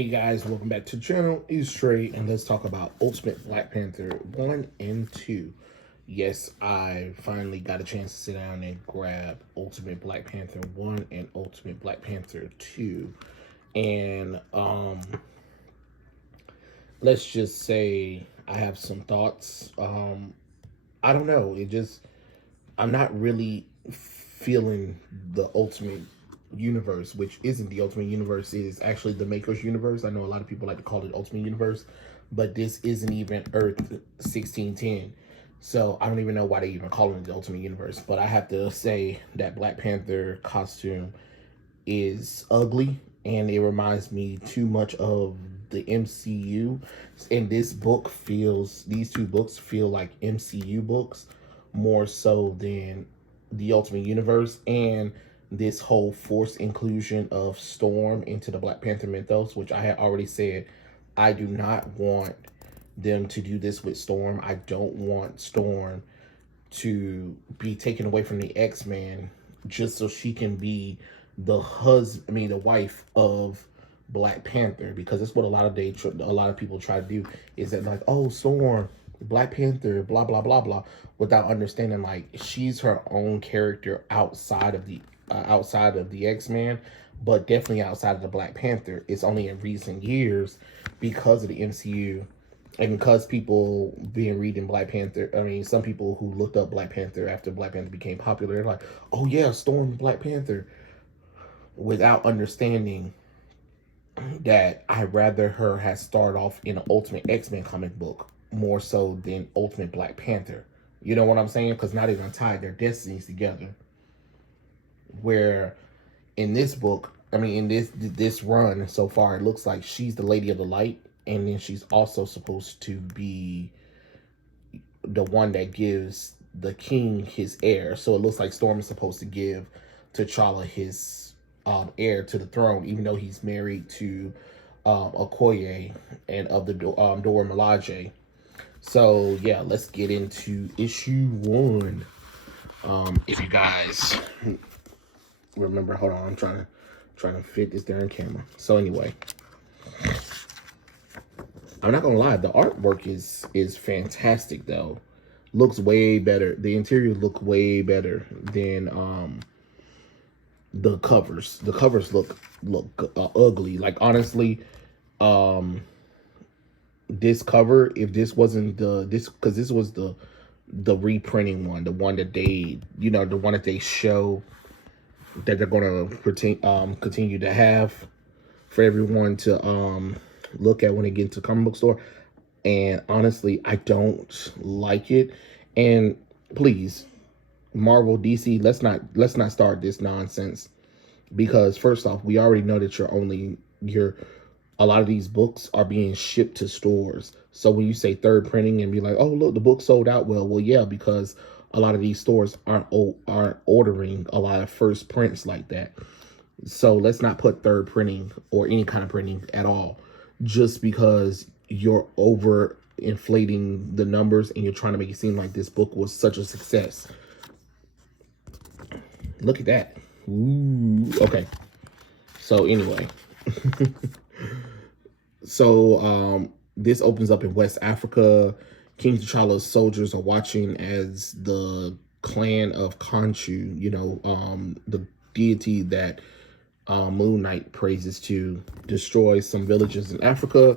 Hey guys, welcome back to the channel. It's Trey, and let's talk about Ultimate Black Panther 1 and 2. Yes, I finally got a chance to sit down and grab Ultimate Black Panther 1 and Ultimate Black Panther 2. And let's just say I have some thoughts. I don't know. I'm not really feeling the Ultimate Universe, which isn't the Ultimate Universe, is actually the Maker's Universe. I know a lot of people like to call it Ultimate Universe, but this isn't even Earth 1610. So I don't even know why they even call it the Ultimate Universe. But I have to say that Black Panther costume is ugly, and it reminds me too much of the MCU. And these two books feel like MCU books more so than the Ultimate Universe. And this whole forced inclusion of Storm into the Black Panther mythos, which I had already said I do not want them to do this with Storm. I don't want Storm to be taken away from the X-Men just so she can be the wife of Black Panther, because that's what a lot of people try to do, is that like, oh, Storm, Black Panther, blah blah blah blah, without understanding like she's her own character outside of the X-Men, but definitely outside of the Black Panther. It's only in recent years, because of the MCU and because people been reading Black Panther. I mean, some people who looked up Black Panther after Black Panther became popular, they're like, oh yeah, Storm, Black Panther, without understanding that I'd rather her have started off in an Ultimate X-Men comic book more so than Ultimate Black Panther. You know what I'm saying? Because now they're going to tie their destinies together. Where in this book, I mean, in this run so far, it looks like she's the Lady of the Light, and then she's also supposed to be the one that gives the king his heir. So it looks like Storm is supposed to give T'Challa his heir to the throne, even though he's married to Okoye and of the Dora Milaje. So yeah, let's get into issue 1. If you guys remember, hold on, I'm trying to fit this darn camera. So anyway, I'm not gonna lie, the artwork is fantastic though. Looks way better. The interior look way better than the covers. The covers look ugly. Like honestly, this cover, if this wasn't because this was the reprinting one, the one that they show that they're gonna continue to have for everyone to look at when they get into the comic book store. And honestly, I don't like it. And please, Marvel, DC, let's not start this nonsense, because first off, we already know that a lot of these books are being shipped to stores. So when you say third printing and be like, oh look, the book sold out, well yeah, because a lot of these stores aren't ordering a lot of first prints like that. So let's not put third printing or any kind of printing at all, just because you're over inflating the numbers and you're trying to make it seem like this book was such a success. Look at that. Ooh, okay. So anyway, so this opens up in West Africa. King T'Challa's soldiers are watching as the clan of Khonshu, the deity that Moon Knight praises to, destroy some villages in Africa.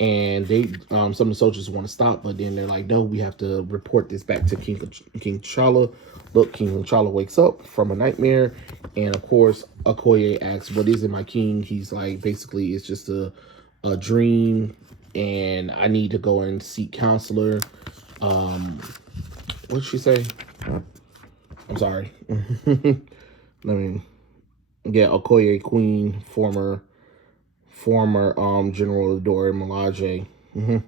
And they some of the soldiers want to stop, but then they're like, no, we have to report this back to King T'Challa. Look, King T'Challa wakes up from a nightmare, and of course Okoye asks, what is it, my king? He's like, basically it's just a dream, and I need to go and seek counselor. What did she say? I'm sorry. Okoye Queen, former General Dora Milaje. And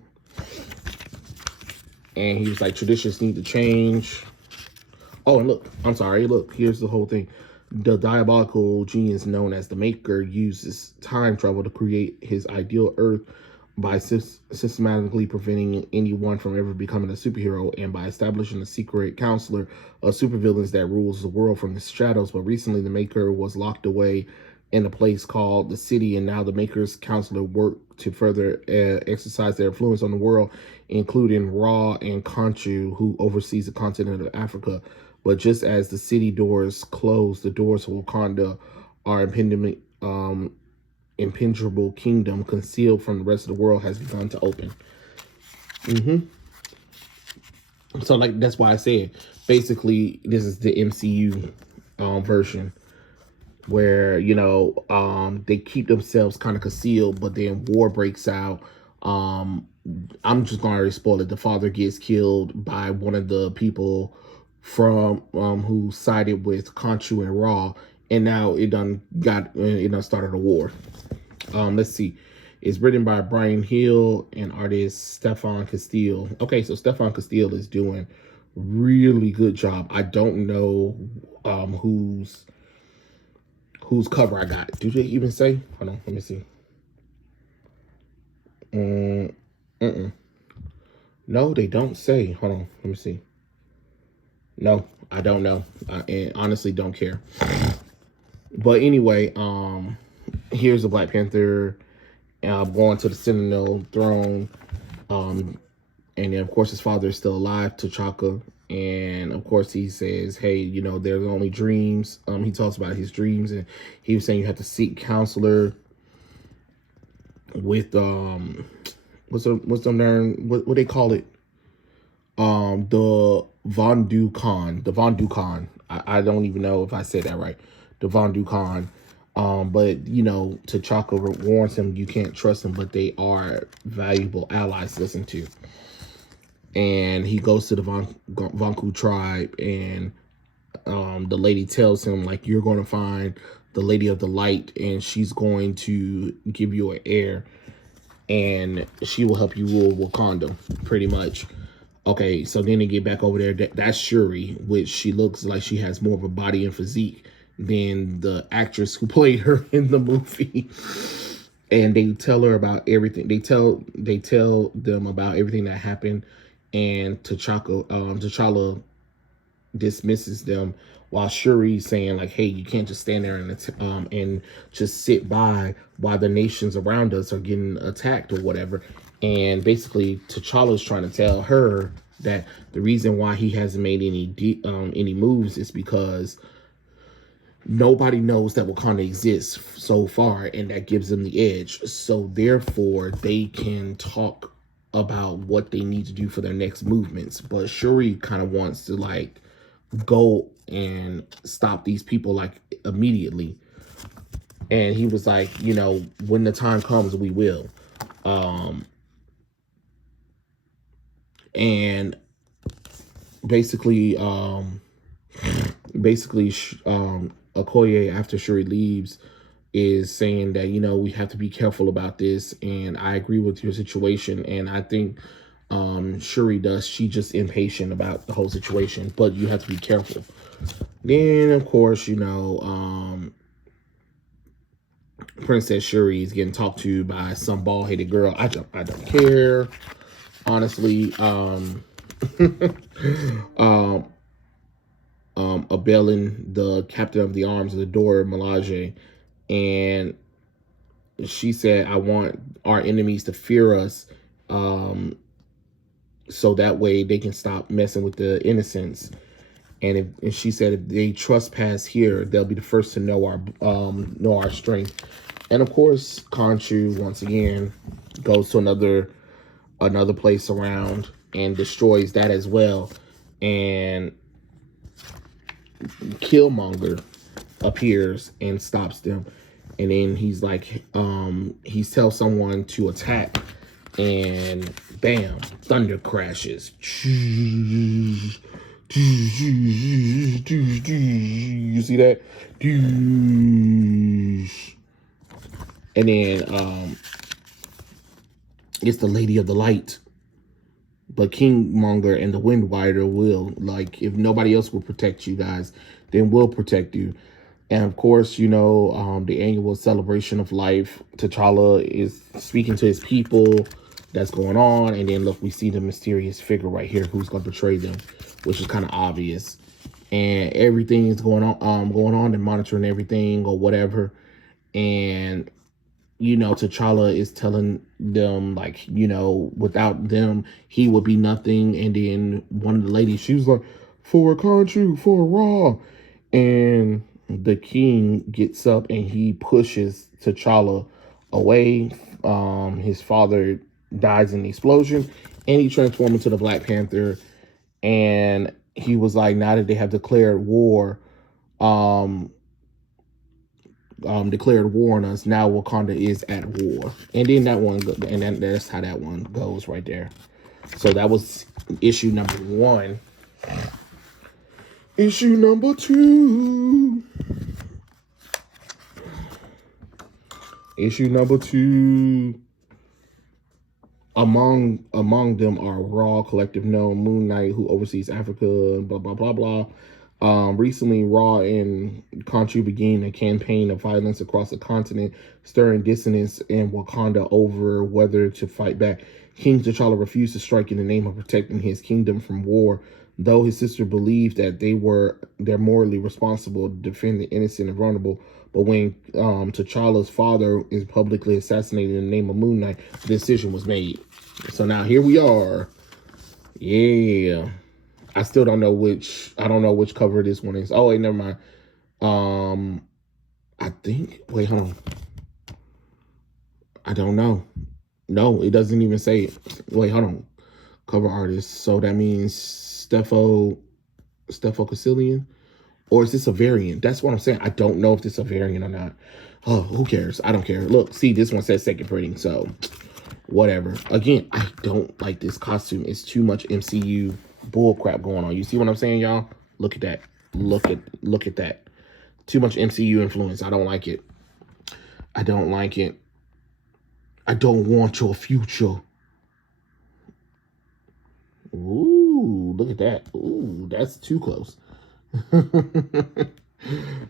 he was like, traditions need to change. Oh, and look, I'm sorry, look, here's the whole thing. The diabolical genius known as the Maker uses time travel to create his ideal Earth by systematically preventing anyone from ever becoming a superhero, and by establishing a secret counselor of supervillains that rules the world from the shadows. But recently, the Maker was locked away in a place called the city, and now the Maker's Counselor work to further exercise their influence on the world, including Ra and Khonshu, who oversees the continent of Africa. But just as the city doors close, the doors of Wakanda are impenetrable kingdom concealed from the rest of the world has begun to open. So, like, that's why I said, basically, this is the MCU version where, they keep themselves kind of concealed, but then war breaks out. I'm just going to spoil it. The father gets killed by one of the people from who sided with Khonshu and Raw, and now it done started a war. Let's see. It's written by Brian Hill and artist Stefan Castile. Okay, so Stefan Castile is doing really good job. I don't know whose cover I got. Do they even say? Hold on, let me see. No, they don't say. Hold on, let me see. No, I don't know. And honestly don't care. But anyway, here's the Black Panther going to the Sentinel throne. And then, of course, his father is still alive, T'Chaka. And, of course, he says, hey, there's only dreams. He talks about his dreams. And he was saying you have to seek counselor with, what's what they call it? The Vondu Khan. The Vondu Khan. I don't even know if I said that right. The Vondu Khan. But, T'Chaka warns him you can't trust them, but they are valuable allies to listen to. And he goes to the Vanku tribe, and the lady tells him, like, you're going to find the Lady of the Light, and she's going to give you an heir, and she will help you rule Wakanda, pretty much. Okay, so then they get back over there. That's Shuri, which she looks like she has more of a body and physique than the actress who played her in the movie. And they tell her about everything. They tell them about everything that happened, and T'Challa dismisses them, while Shuri's saying, like, hey, you can't just stand there and just sit by while the nations around us are getting attacked or whatever. And basically, T'Challa's trying to tell her that the reason why he hasn't made any moves is because nobody knows that Wakanda exists so far, and that gives them the edge. So therefore, they can talk about what they need to do for their next movements. But Shuri kind of wants to, like, go and stop these people, like, immediately. And he was like, when the time comes, we will. And basically, Okoye, after Shuri leaves, is saying that, we have to be careful about this. And I agree with your situation. And I think Shuri does. She's just impatient about the whole situation. But you have to be careful. Then, of course, Princess Shuri is getting talked to by some bald-headed girl. I don't care. Honestly, Abelin, the captain of the arms of the Dora Milaje, and she said, I want our enemies to fear us, so that way they can stop messing with the innocents. And she said, if they trespass here, they'll be the first to know our strength. And of course, Khonshu once again goes to another place around and destroys that as well. And Killmonger appears and stops them. And then he's like, he tells someone to attack, and bam, thunder crashes. You see that? And then it's the Lady of the Light. But Killmonger and the Wind Rider will. Like, if nobody else will protect you guys, then we'll protect you. And of course, the annual celebration of life, T'Challa is speaking to his people. That's going on. And then, look, we see the mysterious figure right here who's going to betray them, which is kind of obvious. And everything is going on, and monitoring everything or whatever. and T'Challa is telling them like, without them, he would be nothing. And then one of the ladies, she was like, for Khonshu, for Raw. And the king gets up and he pushes T'Challa away. His father dies in the explosion, and he transforms into the Black Panther. And he was like, now that they have um, declared war on us, now Wakanda is at war. And then that's how that one goes right there. So that was issue number 1. Issue number 2. Issue number 2. Among them are Raw, Collective Known, Moon Knight, who oversees Africa, blah, blah, blah, blah. Recently, Raw and Khonshu began a campaign of violence across the continent, stirring dissonance in Wakanda over whether to fight back. King T'Challa refused to strike in the name of protecting his kingdom from war, though his sister believed that they're morally responsible to defend the innocent and vulnerable. But when T'Challa's father is publicly assassinated in the name of Moon Knight, the decision was made. So now here we are. Yeah. I still don't know which cover this one is. Oh, wait, never mind. I think, wait, hold on. I don't know. No, it doesn't even say it. Wait, hold on. Cover artist. So that means Stefo Casillion? Or is this a variant? That's what I'm saying. I don't know if this is a variant or not. Oh, who cares? I don't care. Look, see, this one says second printing, so whatever. Again, I don't like this costume. It's too much MCU bull crap going on. You see what I'm saying, y'all? Look at that. Look at that. Too much MCU influence. I don't like it. I don't like it. I don't want your future. Ooh, look at that. Ooh, that's too close.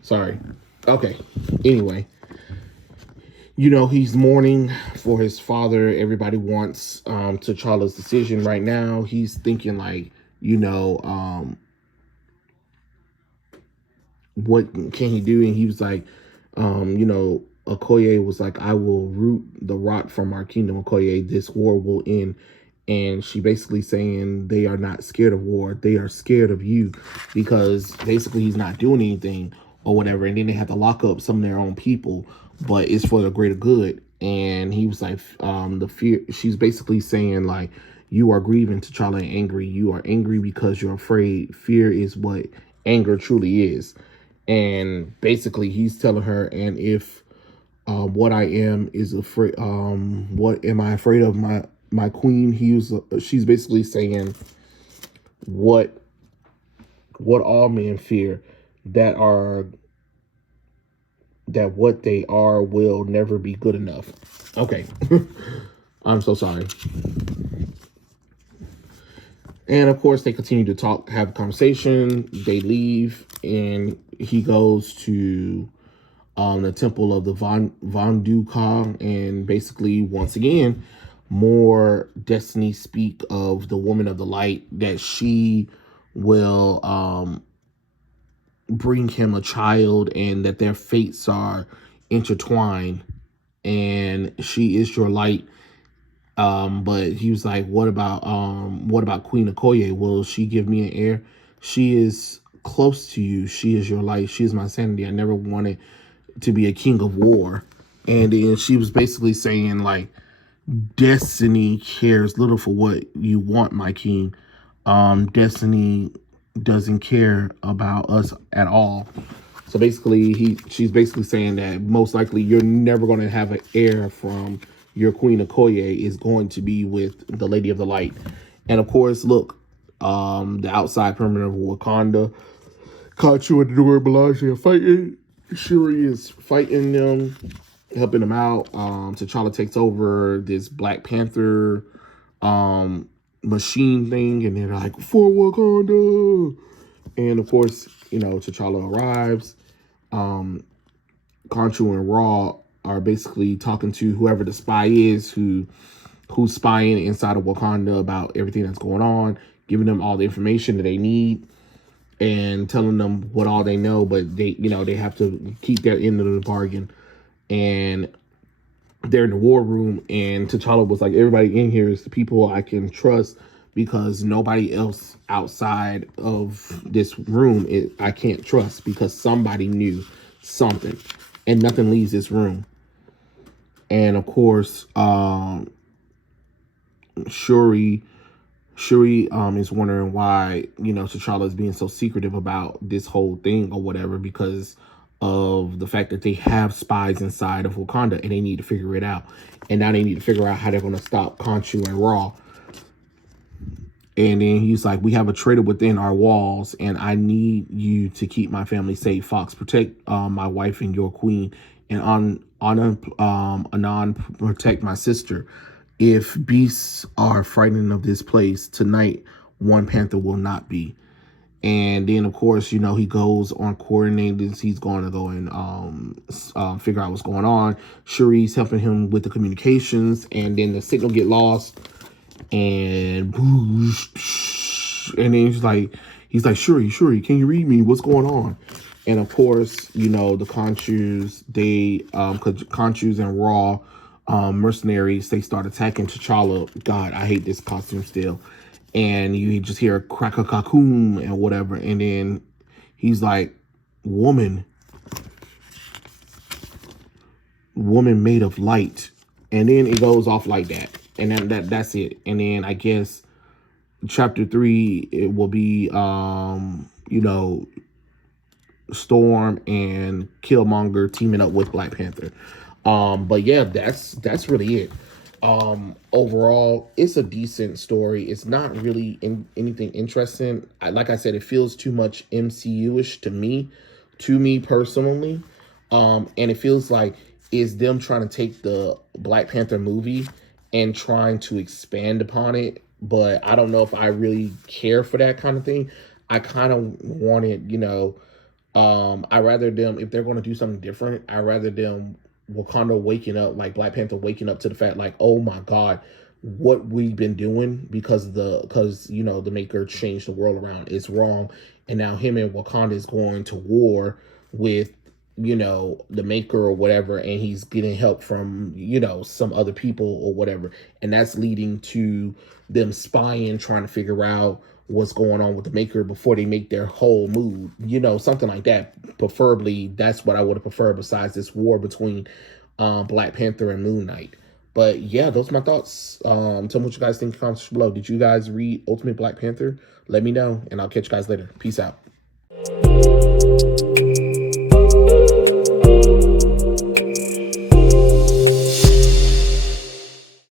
Sorry. Okay. Anyway, he's mourning for his father. Everybody wants T'Challa's decision right now. He's thinking like, what can he do? And he was like, Okoye was like, I will root the rot from our kingdom, Okoye. This war will end. And she basically saying they are not scared of war. They are scared of you, because basically he's not doing anything or whatever. And then they have to lock up some of their own people, but it's for the greater good. And he was like, the fear, she's basically saying like, you are grieving, T'Challa, and angry. You are angry because you're afraid. Fear is what anger truly is. And basically he's telling her, and if what I am is afraid, what am I afraid of? My queen. She's basically saying what all men fear, that what they are will never be good enough. Okay. I'm so sorry. And of course they continue to talk, have a conversation. They leave, and he goes to the temple of the Vanduka, and basically once again more destiny speak of the woman of the light, that she will bring him a child, and that their fates are intertwined, and she is your light. But he was like, what about Queen Okoye? Will she give me an heir? She is close to you. She is your light. She is my sanity. I never wanted to be a king of war. And then she was basically saying like, destiny cares little for what you want, my king. Destiny doesn't care about us at all. So basically she's basically saying that most likely you're never going to have an heir from your Queen Okoye, is going to be with the Lady of the Light. And of course, look, the outside perimeter of Wakanda, Khonshu and Dora Milaje are fighting. Shuri is fighting them, helping them out. T'Challa takes over this Black Panther machine thing, and they're like, for Wakanda. And of course, T'Challa arrives. Khonshu and Raw are basically talking to whoever the spy is who's spying inside of Wakanda about everything that's going on, giving them all the information that they need and telling them what all they know, but they have to keep their end of the bargain. and they're in the war room, and T'Challa was like, everybody in here is the people I can trust, because nobody else outside of this room I can't trust, because somebody knew something, and nothing leaves this room. And of course, Shuri is wondering why, T'Challa is being so secretive about this whole thing or whatever, because of the fact that they have spies inside of Wakanda, and they need to figure it out. And now they need to figure out how they're going to stop Khonshu and Raw. And then he's like, we have a traitor within our walls, and I need you to keep my family safe. Fox, protect my wife and your queen, and Anon, protect my sister. If beasts are frightened of this place tonight, one panther will not be. And then, of course, he goes on coordinated. He's going to go and figure out what's going on. Shuri's helping him with the communications, and then the signal get lost. And then he's like, Shuri, can you read me? What's going on? And of course, the Khonshus, Khonshus and Raw mercenaries, they start attacking T'Challa. God, I hate this costume still. And you just hear crack-a-cocoon and whatever. And then he's like, woman made of light. And then it goes off like that. And then that's it. And then I guess chapter 3, it will be, Storm and Killmonger teaming up with Black Panther. But yeah, that's really it. Overall, it's a decent story. It's not really anything interesting. Like I said, it feels too much MCU-ish to me personally. And it feels like it's them trying to take the Black Panther movie and trying to expand upon it. But I don't know if I really care for that kind of thing. I kind of wanted, I rather them, if they're going to do something different, I rather them Wakanda waking up, like Black Panther waking up to the fact, like, oh my God, what we've been doing because the Maker changed the world around is wrong, and now him and Wakanda is going to war with the Maker or whatever, and he's getting help from some other people or whatever, and that's leading to them spying, trying to figure out what's going on with the Maker before they make their whole move, something like that. Preferably, that's what I would have preferred besides this war between Black Panther and Moon Knight. But yeah, those are my thoughts. Tell me what you guys think in the comments below. Did you guys read Ultimate Black Panther? Let me know, and I'll catch you guys later. Peace out.